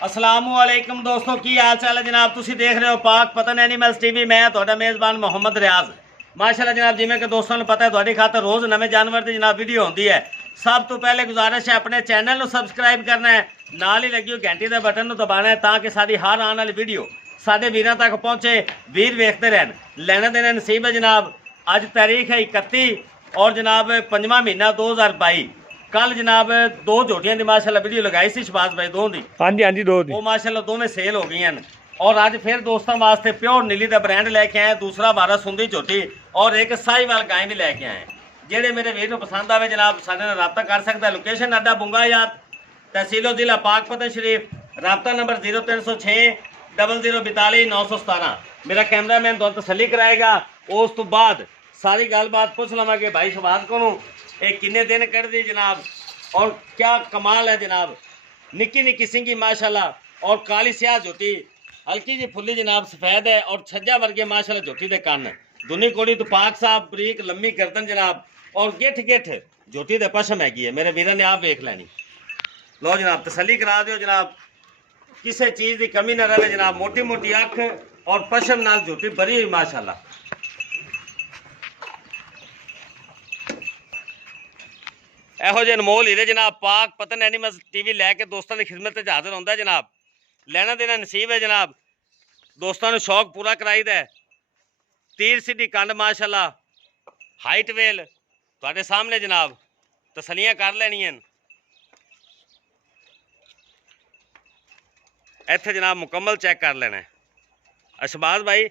असलामुअलैकुम दोस्तों की हाल चाल है जनाब। तुसी देख रहे हो पाक पतन एनिमल्स टीवी। मैं ਤੁਹਾਡਾ मेज़बान मोहम्मद रियाज। माशाल्लाह जनाब, जिमें कि दोस्तों को पता है ਤੁਹਾਡੀ खातर रोज़ नवे जानवर की जनाब वीडियो होती है। सब तो पहले गुजारिश है अपने चैनल को सबसक्राइब करना है, नाल ही लगी हुई घंटी के बटन को दबाना है ताकि सारी हर आने वाली वीडियो साढ़े वीरों तक पहुँचे, वीर वेखते रहन। लेना देना नसीब है जनाब। अज तारीख है 31 और जनाब 5वां महीना 2022। कल जनाब दो झोटियां की माशाल्लाह वीडियो लगाई सी शबाज भाई दो दी। हाँ जी दो दी वो माशाल्लाह दोवें सेल हो गई हैं। और अज फिर दोस्तों वास्ते प्योर नीली का ब्रांड लैके आए, दूसरा बारा सुंदी झोटी और एक साहीवाल गाय भी लैके आए। जेडे मेरे वीर को पसंद आवे जनाब साडे नाल रब्ता कर सकता है। लोकेशन अड्डा बुंगायात, तहसीलो जिला पाकपतन शरीफ। रब्ता नंबर 0306 00 42 917। मेरा कैमरामैन तो तसली कराएगा। उस तो बाद सारी गलबात पूछ लवांगे भाई शबाज को एक किन्ने दिन कट दी जनाब और क्या कमाल है जनाब। निक्की निक्की सिंगी माशाल्लाह और काली स्याह झोटी, हल्की जी फुल्ली जनाब सफ़ेद है और छज्जा वर्गे माशाल्लाह झोटी दे कान। दुनी कोड़ी तो पाक साहब बरीक लम्मी गर्दन जनाब और गिठ गिठ झोटी दे पशम हैगी है। मेरे वीर ने आप वेख लैनी। लो जनाब तसली करा दियो जनाब, किसी चीज़ की कमी ना रहे जनाब। मोटी मोटी अख और पशम नाल झोटी भरी हुई माशाल्लाह। ਇਹੋ ਜਿਹੇ ਅਨਮੋਲ ਹੀਰੇ जनाब पाक पतन एनिमल्स टीवी लैके दोस्तों की खिदमत हाजिर होंगे जनाब। लेना देना नसीब है जनाब। दोस्तों ने शौक पूरा कराईदा है। तीर सीधी कंड माशाल्लाह, हाइट वेल तुहाडे सामने जनाब। तसलियां कर लैनियां इत्थे जनाब, मुकम्मल चेक कर लेना है। अशबाज भाई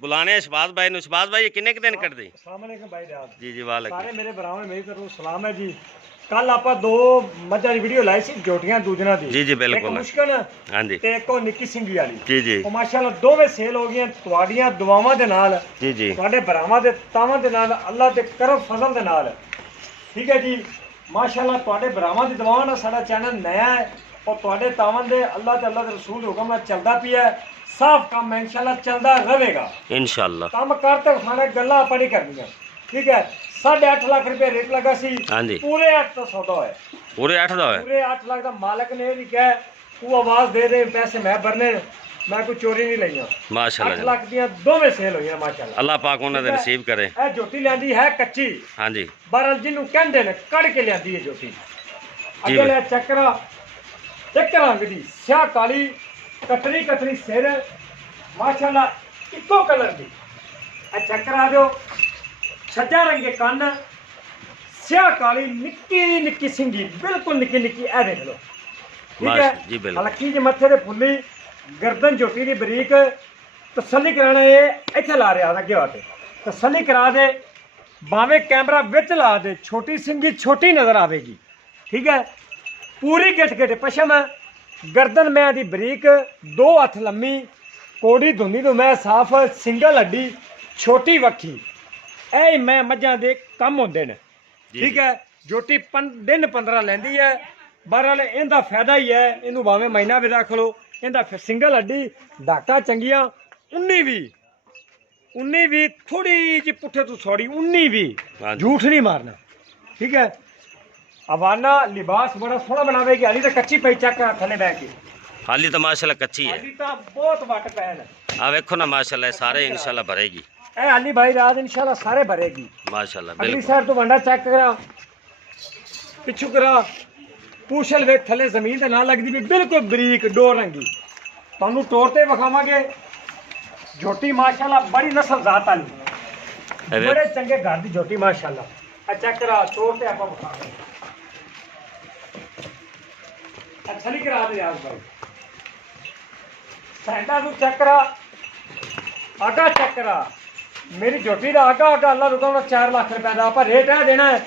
बुलाने शबाज भाई ने। शबाज भाई ये किन्ने दिन कट दी? अस्सलाम वालेकुम भाई रियाज जी जी वालेकुम। सारे मेरे भरावां मेरी तरफ सलाम है जी। कल आप दो मझां दी वीडियो लाई सी झोटियां दूजना दी। जी जी बिल्कुल। एक मुश्किल हाँ जी ते एक निक्की सिंगी वाली। जी जी ਉਹ ਮਾਸ਼ਾਅੱਲਾ ਦੋਵੇਂ ਸੇਲ ਹੋ ਗਈਆਂ ਤੁਹਾਡੀਆਂ ਦੁਆਵਾਂ ਦੇ ਨਾਲ, जी जी ਤੁਹਾਡੇ ਭਰਾਵਾਂ ਦੇ ਤਾਵਾਂ ਦੇ ਨਾਲ, ਅੱਲਾਹ ਦੇ ਕਰਮ ਫਜ਼ਲ ਦੇ ਨਾਲ। ਠੀਕ ਹੈ ਜੀ, ਮਾਸ਼ਾਅੱਲਾ ਤੁਹਾਡੇ ਭਰਾਵਾਂ ਦੀ ਦੁਆਵਾਂ ਨਾਲ ਸਾਡਾ ਚੈਨਲ ਨया ਹੈ और ਤੁਹਾਡੇ ਤਾਵਾਂ ਦੇ ਅੱਲਾਹ ਤੇ ਅੱਲਾਹ ਦੇ ਰਸੂਲ ਦੇ ਹੁਕਮ ਨਾਲ ਚੱਲਦਾ ਪਿਆ ਹੈ। ਸਾਫ ਕੰਮ ਹੈ ਇਨਸ਼ਾਅੱਲਾ ਚੱਲਦਾ ਰਹੇਗਾ इंशाल्लाह। ਕੰਮ ਕਰਤੇ ਖਾਣਾ ਗੱਲਾਂ ਆਪਾਂ ਨਹੀਂ ਕਰਨੀਆਂ। ठीक है, 8.5 लाख रुपए रेट लगा सी। हाँ जी पूरे 8 तो सौदा है। पूरे 8 ਦਾ ਹੈ। पूरे 8 लाख का मालिक ने भी कहा तू आवाज दे दे पैसे मैं भरने, मैं कोई चोरी नहीं लईया। 8 माशाल्लाह लाख दियां दोवें सेल होईयां माशाल्लाह। अल्लाह पाक उन्हां दे नसीब करे। ए झोटी लियांदी है कच्ची। हाँ जी बहरहाल जिन्नू कहंदे ने कड़ के लियांदी है झोटी। जी अगे ले चक्करा एक रंग दी स्याह काली कतरी कतरी सिर माशाल्लाह इको कलर दी। ए चक्करा दो छज्जा रंगे कन, स्याह काली निक्की निक्की सिंगी बिल्कुल निक्की निक्की। ए देख लो ठीक है जी बिल्कुल। हल्की जी मत्थे दे फुल्ली गर्दन झोटी दी बरीक। तसल्ली कराना ये इत्थे ला रहा अगे आते तसल्ली करा दे, भावें कैमरा विच ला दे, छोटी सिंगी छोटी नजर आवेगी। ठीक है, पूरी गिट गिट पशम है, गर्दन मैं दी बरीक, 2 हथ लम्मी, कोड़ी धुंदी तो मैं साफ, सिंगल हड्डी, छोटी वक्खी। ऐ मैं मझां दे कम होंदे ने। ठीक है, झोटी दिन 15 लैंदी है। बहरहाल इहदा फायदा ही है, इनू भावें महीना भी रख लो। इहदा सिंगल हड्डी डाका चंगियां, 19 भी थोड़ी जी पुट्ठे तो थोड़ी 19 भी झूठ नहीं मारना। ठीक है, अवाना लिबास बड़ा सोहना बनावेगी। हाली तो कच्ची पई चक थले बह के, हाली तो माशाल्लाह कच्ची है। हाली तो बहुत वट पैन है। आ देखो ना माशाल्लाह सारे इंशाल्लाह भरेगी। ए हाली भाई रात इंशाल्लाह सारे भरेगी माशाल्लाह अगली बिल्कुल। साइड तो वंडा चेक करा, पिछू करा, पूछल वे थले जमीन ते ना लगदी भी बिल्कुल बरीक डो रंगी। तुहानू तौर ते विखावांगे झोटी माशाल्लाह बड़ी नस्ल जात वाली, बड़े चंगे घर दी झोटी माशाल्लाह। आ चेक करा तौर ते आपां विखावांगे। अच्छा नहीं करा दे यार भाई। सैंडा तू चेक करा, आगा चेक करा। मेरी झोटी का आगा आगा अल्लाह रुका 4 लाख रुपए का आप रेट है देना है।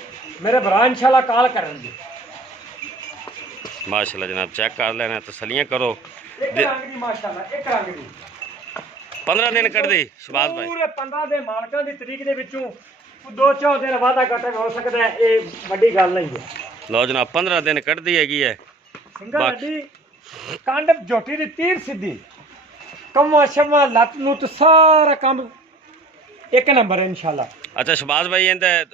मेरे भरा इंशाल्लाह कॉल करेंगे। माशाल्लाह जनाब चेक कर लेना, तसलियां करो। एक रंग दी माशाल्लाह, एक रंग दी 15 दिन कट दी शबाज भाई। पूरे 15 दे मालकां दी तरीक दे विचों 2-4 दिन वादा घाटा हो सकता है, ये बड़ी गल नहीं है। लो जनाब 15 दिन कट दी हैगी है। सिंगल हड्डी कंड झोटी दी तीर सीधी, कम्मा शम्मा लत नुत सारा काम ਇੱਕ ਨੰਬਰ ਹੈ ਇਨਸ਼ਾਅੱਲਾ। ਅੱਛਾ ਸ਼ਬਾਜ਼ ਭਾਈ ਇਹਦੇ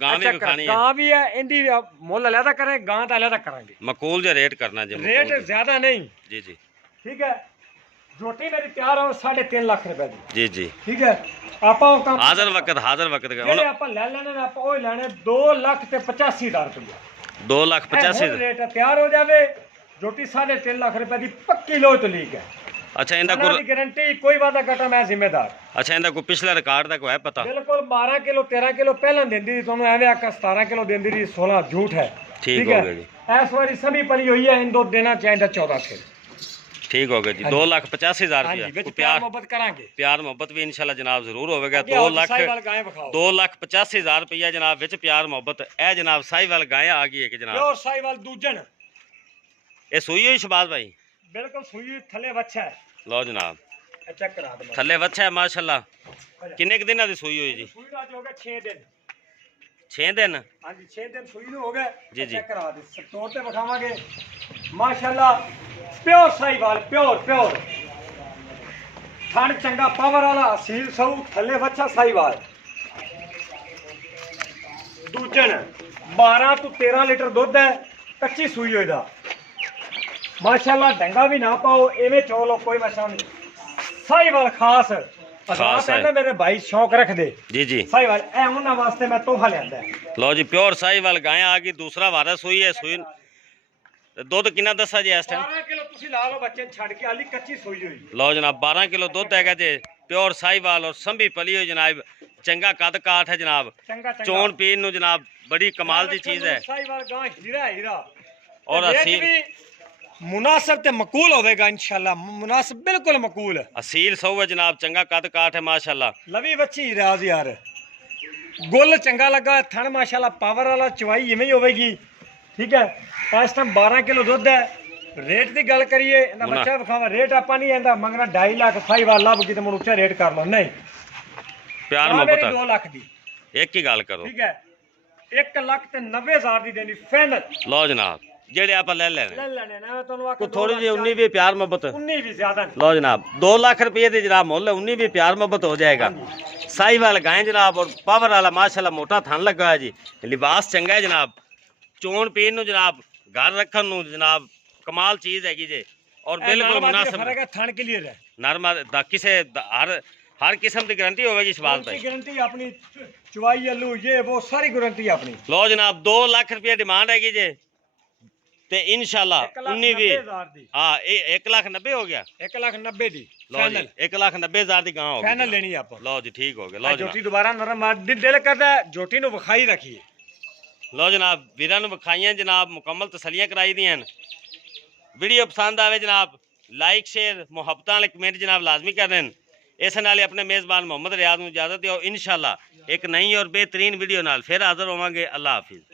ਗਾਂ ਵੀ ਵਿਖਾਣੀ ਹੈ? ਗਾਂ ਵੀ ਹੈ, ਇਹਦੀ ਮੁੱਲ ਅਲੱਗਾ ਕਰਾਂਗੇ, ਗਾਂ ਦਾ ਅਲੱਗਾ ਕਰਾਂਗੇ। ਮਕੂਲ ਜਿਹਾ ਰੇਟ ਕਰਨਾ ਜੀ? ਰੇਟ ਜ਼ਿਆਦਾ ਨਹੀਂ ਜੀ ਜੀ ਠੀਕ ਹੈ। ਝੋਟੀ ਮੇਰੀ ਤਿਆਰ ਹੋ 3.5 ਲੱਖ ਰੁਪਏ ਦੀ ਜੀ ਜੀ ਠੀਕ ਹੈ। ਆਪਾਂ ਉਹ ਕੰਮ ਹਾਜ਼ਰ ਵਕਤ ਹੁਣ ਜਿਹੜੇ ਆਪਾਂ ਲੈ ਲੈਣੇ ਨੇ ਆਪਾਂ ਉਹ ਲੈਣੇ 2,85,000 ਰੁਪਏ। 2,85,000 ਰੇਟ ਤਿਆਰ ਹੋ ਜਾਵੇ ਝੋਟੀ 3.5 ਲੱਖ ਰੁਪਏ ਦੀ ਪੱਕੀ ਲੋਹ ਤੋਂ ਲੀਕ ਹੈ। ਅੱਛਾ ਇਹਦਾ ਉਹਨਾਂ ਦੀ ਗਾਰੰਟੀ ਕੋਈ ਵਾਦਾ ਘਟਾ ਮੈਂ ਜ਼ਿੰਮੇਦਾਰ। ਅੱਛਾ ਇਹਦਾ ਕੋਈ ਪਿਛਲਾ ਰਿਕਾਰਡ ਦਾ ਕੋਈ ਹੈ ਪਤਾ? ਬਿਲਕੁਲ 12 ਕਿਲੋ 13 ਕਿਲੋ ਪਹਿਲਾਂ ਦਿੰਦੀ ਸੀ ਤੁਹਾਨੂੰ, ਐਵੇਂ ਆਕਾ 17 ਕਿਲੋ ਦਿੰਦੀ ਸੀ, 16 ਝੂਠ ਹੈ। ਠੀਕ ਹੋ ਗਿਆ ਜੀ। ਇਸ ਵਾਰੀ ਸਭੀ ਪਲੀ ਹੋਈ ਹੈ, ਇੰਦੋ ਦੇਣਾ ਚਾਹੀਦਾ 14 ਕਿਲੋ। ਠੀਕ ਹੋ ਗਿਆ ਜੀ। 2,85,000 ਹਾਂਜੀ ਰੁਪਇਆ ਵਿੱਚ ਪਿਆਰ ਮੁਹੱਬਤ ਕਰਾਂਗੇ। ਪਿਆਰ ਮੁਹੱਬਤ ਵੀ ਇਨਸ਼ਾਅੱਲਾ ਜਨਾਬ ਜ਼ਰੂਰ ਹੋਵੇਗਾ। ਸਾਈਵਾਲ ਗਾਂ ਵਿਖਾਓ। 2,85,000 ਰੁਪਇਆ ਜਨਾਬ ਵਿੱਚ ਪਿਆਰ ਮੁਹੱਬਤ। ਇਹ ਜਨਾਬ ਸਾਈਵਾਲ ਗਾਂ ਆ ਗਈ ਹੈ ਕਿ ਜਨਾਬ ਪਿਓਰ ਸਾਈਵਾਲ ਦੂਜਣ। ਇਹ ਸੂਈ ਹੋਈ ਸ਼ਬਾਜ਼ ਭਾਈ? ਬਿਲਕੁਲ ਸੂਈ ਥੱਲੇ ਵੱਛਾ ਹੈ। ਲਓ ਜਨਾਬ ਚੈੱਕ ਕਰਾ ਦੋ ਥੱਲੇ ਵੱਛਾ ਹੈ ਮਾਸ਼ਾਅੱਲਾ। ਕਿੰਨੇ ਕੁ ਦਿਨਾਂ ਦੀ ਸੂਈ ਹੋਈ ਜੀ? ਸੂਈ ਦਾ ਹੋ ਗਿਆ 6 ਦਿਨ। 6 ਦਿਨ? ਹਾਂਜੀ 6 ਦਿਨ ਸੂਈ ਨੂੰ ਹੋ ਗਏ ਜੀ ਜੀ। ਚੈੱਕ ਕਰਾ ਦੇ ਸਟੋਰ ਤੇ ਵਿਖਾਵਾਂਗੇ ਮਾਸ਼ਾਅੱਲਾ। ਪਿਓਰ ਸਾਈਵਾਲ ਪਿਓਰ ਥਣ ਚੰਗਾ ਪਾਵਰ ਵਾਲਾ ਅਸੀਲ ਸਊ ਥੱਲੇ ਵੱਛਾ ਸਾਈਵਾਲ ਦੂਜਣ 12 ਤੋਂ 13 ਲੀਟਰ ਦੁੱਧ ਹੈ, ਕੱਚੀ ਸੂਈ ਹੋਈ ਦਾ ਮਾਸ਼ਾਅੱਲਾ। ਡੰਗਾ ਵੀ ਨਾ ਪਾਓ ਐਵੇਂ ਚੋਲੋ ਕੋਈ ਮਸਲਾ ਨਹੀਂ। ਸਾਈਵਾਲ ਖਾਸ ਖਾਸ ਹੈ। ਮੇਰੇ ਭਾਈ ਸ਼ੌਕ ਰੱਖਦੇ ਜੀ ਜੀ ਸਾਈਵਾਲ, ਇਹ ਉਹਨਾਂ ਵਾਸਤੇ ਮੈਂ ਤੋਹਫਾ ਲਿਆਂਦਾ। ਲਓ ਜੀ ਪਿਓਰ ਸਾਈਵਾਲ ਗਾਂ ਆ ਗਈ। ਦੂਸਰਾ ਵਾਰਸ ਹੋਈ ਹੈ ਸੂਈ। ਦੁੱਧ ਕਿੰਨਾ ਦੱਸਾ ਜੀ ਇਸ ਟਾਈਮ? 12 ਕਿਲੋ ਤੁਸੀਂ ਲਾ ਲਓ ਬੱਚੇ ਨੂੰ ਛੱਡ ਕੇ, ਹਾਲੀ ਕੱਚੀ ਸੂਈ ਹੋਈ। ਲਓ ਜਨਾਬ 12 ਕਿਲੋ ਦੁੱਧ ਹੈਗਾ ਜੀ। ਪਿਓਰ ਸਾਈਵਾਲ ਔਰ ਸੰਭੀ ਪਲੀ ਹੋਈ ਜਨਾਬ। ਚੰਗਾ ਕੱਦ ਕਾਠ ਹੈ ਜਨਾਬ। ਚੰਗਾ ਚੋਣ ਪੀਣ ਨੂੰ ਜਨਾਬ ਬੜੀ ਕਮਾਲ ਦੀ ਚੀਜ਼ ਹੈ। ਸਾਈਵਾਲ ਗਾਂ ਹੀਰਾ ਔਰ ਅਸੀਲ ਮੁਨਾਸਬ ਤੇ ਮਕੂਲ ਹੋਵੇਗਾ ਇਨਸ਼ਾਅੱਲਾ। ਮੁਨਾਸਬ ਬਿਲਕੁਲ ਮਕੂਲ। ਅਸੀਲ ਸੌ ਹੈ ਜਨਾਬ। ਚੰਗਾ ਕੱਦ ਕਾਠ ਹੈ ਮਾਸ਼ਾਅੱਲਾ। ਲਵੀ ਬੱਚੀ ਰਾਜ਼ ਯਾਰ ਗੁੱਲ ਚੰਗਾ ਲੱਗਾ। ਥਣ ਮਾਸ਼ਾਅੱਲਾ ਪਾਵਰ ਵਾਲਾ, ਚਵਾਈ ਇਵੇਂ ਹੀ ਹੋਵੇਗੀ ਠੀਕ ਹੈ। ਇਸ ਟਾਈਮ 12 ਕਿਲੋ ਦੁੱਧ ਹੈ। ਰੇਟ ਦੀ ਗੱਲ ਕਰੀਏ ਇਹਦਾ ਬੱਚਾ ਵਿਖਾਵਾ। ਰੇਟ ਆਪਾਂ ਨਹੀਂ ਇਹਦਾ ਮੰਗਣਾ 2.5 ਲੱਖ। ਸਾਈਵਾਲ ਲੱਭ ਕੇ ਤੇ ਮੈਨੂੰ ਉੱਚਾ ਰੇਟ ਕਰ ਲਓ। ਨਹੀਂ ਪਿਆਰ ਮੁਹੱਬਤ 2 ਲੱਖ ਦੀ ਇੱਕ ਹੀ ਗੱਲ ਕਰੋ। ਠੀਕ ਹੈ। 1,90,000 ਦੀ ਦੇਣੀ ਫਾਈਨਲ। ਲਓ ਜਨਾਬ ਜਿਹੜੇ ਆਪਾਂ ਲੈ ਲੈਣੇ ਲੈਣੇ ਨਾ ਤੁਹਾਨੂੰ ਆਖੋ ਥੋੜੀ ਜਿਹੀ 19 ਵੀ ਪਿਆਰ ਮੁਹੱਬਤ। 19 ਵੀ ਜ਼ਿਆਦਾ ਨਹੀਂ। ਲਓ ਜਨਾਬ 2 ਲੱਖ रुपये ਦੇ ਜਨਾਬ ਮੁੱਲ 19 ਵੀ ਪਿਆਰ ਮੁਹੱਬਤ ਹੋ ਜਾएगा। साहिवाल गाय जनाब और पावर वाला माशाल्लाह मोटा थन लगा है जी। लिबास चंगा है जनाब। चोण पीन नूं जनाब घर रखन नूं जनाब कमाल चीज़ हैगी जे और बिल्कुल मुनासिब थन क्लियर है। नरमा किसे हर किस्म की गारंटी होगी शबाज भाई? गारंटी अपनी चुवाई आलू ये वो सारी गारंटी अपनी। लो जनाब 2 लाख रुपये डिमांड हैगी जे ते इंशाल्लाह 19 भी हाँ 1,90,000 हो गया। 1,90,000 दी लो जी 1,90,000 दी गां हो गई फाइनल लेनी है आप। लो जी ठीक हो गया। लो जोटी दोबारा नरम दिल करदा जोटी नु विखाई रखिए। लो जनाब वीरां नु विखाइयां जनाब मुकम्मल तसलियां कराई दियां। वीडियो पसंद आवे जनाब लाइक शेयर मुहब्बतां वाले कमेंट जनाब लाजमी कर दें। इस नाल अपने मेज़बान मोहम्मद रियाज नूं इजाजत दिओ। इंशाल्लाह एक नई और बेहतरीन वीडियो नाल फिर हाज़र होवांगे। अल्लाह हाफिज़।